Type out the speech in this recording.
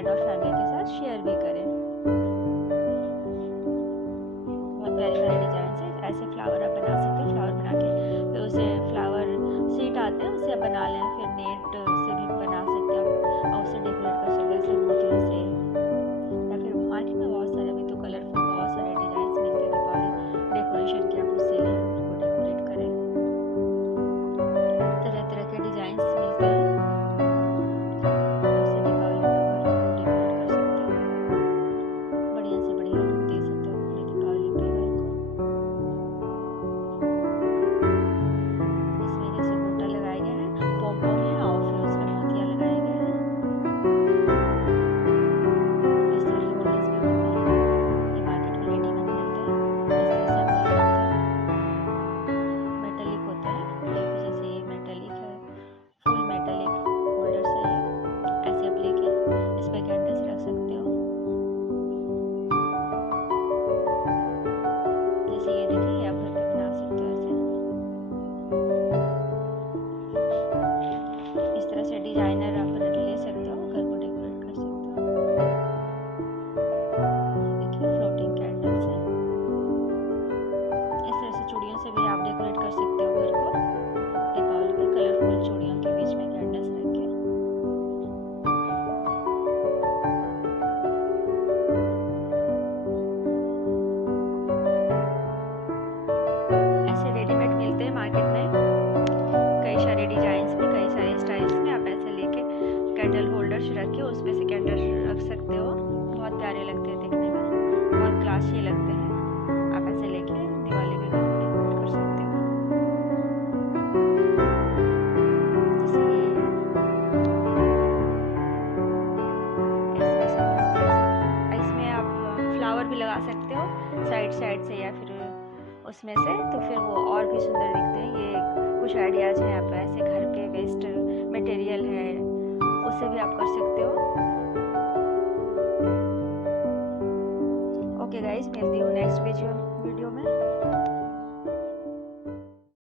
Friend और family के साथ शेयर भी करें। बहुत प्यारे प्यारे डिजाइन है। ऐसे फ्लावर आप बना सकते हो। फ्लावर बना के फिर उसे फ्लावर सीट आते हैं उसे आप बना लें, फिर नेट से भी बना सकते हो और उसे डेकोरेट कर सकते हैं ऐसे मोतियों से, या फिर मार्केट में बहुत सारे अभी तो कलरफुल बहुत सारे डिजाइन मिलते हैं दीपावली डेकोरेशन के, आप उससे लें उसको डेकोरेट करें। तरह तरह के डिजाइन मिलते हैं, उसे दीपावली में घर को डेकोरेट कर सकते हो, बढ़िया से बढ़िया लुक दे सकते हो अपने दीपावली पे घर को। इसमें जैसे गोटा लगाए गए हैं, पॉम पॉम है और फिर उसमें मोतियाँ लगाए गए हैं। इस तरह के मॉडल्स भी होते हैं, ये मार्केट में रेडीमेड मिलते हैं। इस तरह से आप ले सकते हो। मेटेलिक होता है, ये जैसे ये मेटेलिक है, फुल मेटेलिक होल्डर से ये ऐसे आप लेके इस पे कैंडल्स रख सकते हो। जैसे ये देखिए आप घर पे बना सकते हो ऐसे। इस तरह से डिजाइनर आप ले सकते हो, घर को डेकोरेट कर सकते हो। देखिए फ्लोटिंग कैंडल्स है। इस तरह से चूड़ियों से भी आप डेकोरेट कर सकते हो घर को दीपावली पे, कलरफुल चूड़ियों के बीच में कैंडल्स रख के। ऐसे रेडीमेड मिलते हैं मार्केट में, कई सारे डिजाइन्स में, कई सारे स्टाइल्स में। आप ऐसे लेके कैंडल होल्डर रख के उस पे से कैंडल रख सकते हो। बहुत प्यारे लगते हैं दिखने में, बहुत क्लासी लगते हैं। आप ऐसे लेके दिवाली में घर को डेकोरेट कर सकते हो। जैसे ये ऐसे सब आप कर सकते हो। इसमें आप फ्लावर भी लगा सकते हो साइड साइड से या फिर उसमें से, तो फिर वो और भी सुंदर दिखते हैं। ये कुछ आइडियाज हैं, आप ऐसे घर पे वेस्ट मटेरियल है उससे भी आप कर सकते हो। ओके गाइज, मिलती हूँ नेक्स्ट वीडियो में।